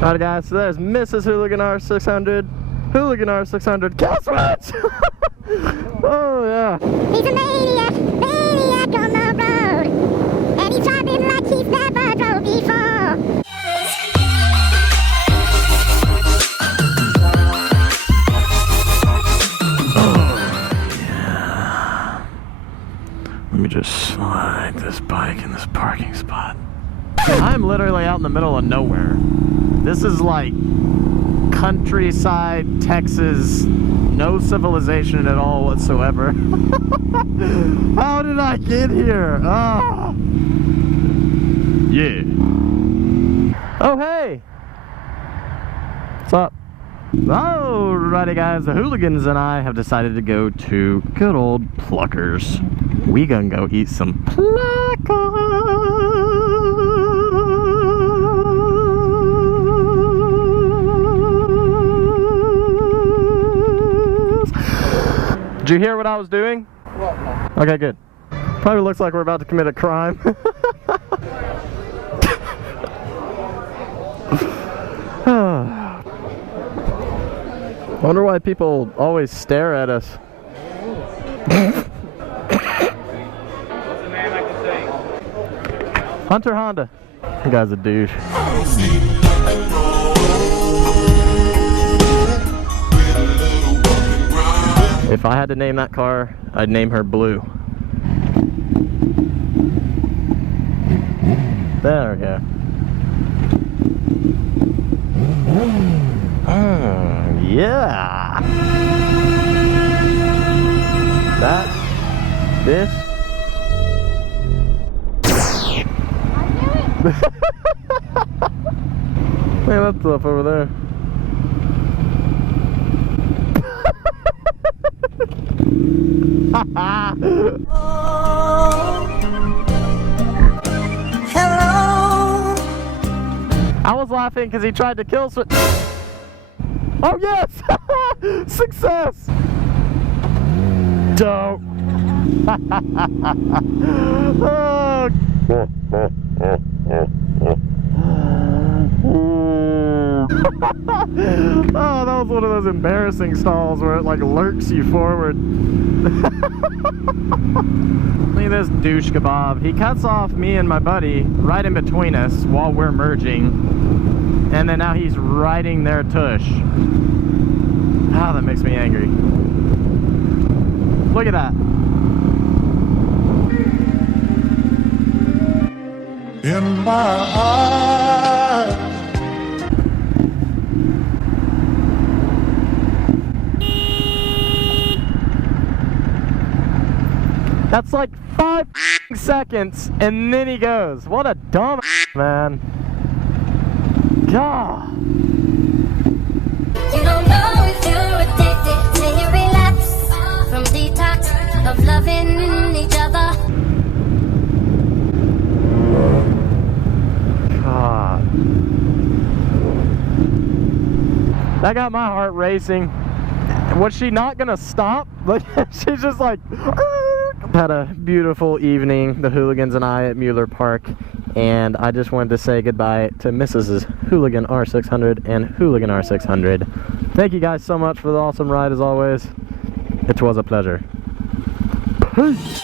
Alright guys, so there's Mrs. Hooligan R600, Hooligan R600, kill switch! Oh yeah. He's a maniac, maniac on the road, and he's driving like he's never drove before. Let me just slide this bike in this parking spot. I'm literally out in the middle of nowhere. This is like countryside Texas, no civilization at all whatsoever. How did I get here? Oh. Yeah. Oh hey. What's up? Alrighty guys, the Hooligans and I have decided to go to good old Pluckers. We gonna go eat some Pluckers. Did you hear what I was doing? What? No. Okay, good. Probably looks like we're about to commit a crime. Wonder why people always stare at us. What's the name I can say? Hunter Honda. That guy's a douche. If I had to name that car, I'd name her Blue. There we go. Yeah. That. This. Man, that's up over there. Hello. I was laughing because he tried to kill switch. Oh yes! Success! Dope. Oh. Oh, that was one of those embarrassing stalls where it like lurks you forward. Look at this douche kebab. He cuts off me and my buddy right in between us while we're merging. And then now he's riding their tush. Ah, that makes me angry. Look at that. In my eyes. That's like 5 seconds and then he goes. What a dumb man. God. You don't know if you're addicted till you relapse from detox of loving each other. God. That got my heart racing. Was she not gonna stop? Like she's just like. Had a beautiful evening, the Hooligans and I, at Mueller Park, and I just wanted to say goodbye to Mrs. Hooligan R600 and Hooligan R600. Thank you guys so much for the awesome ride as always. It was a pleasure. Peace!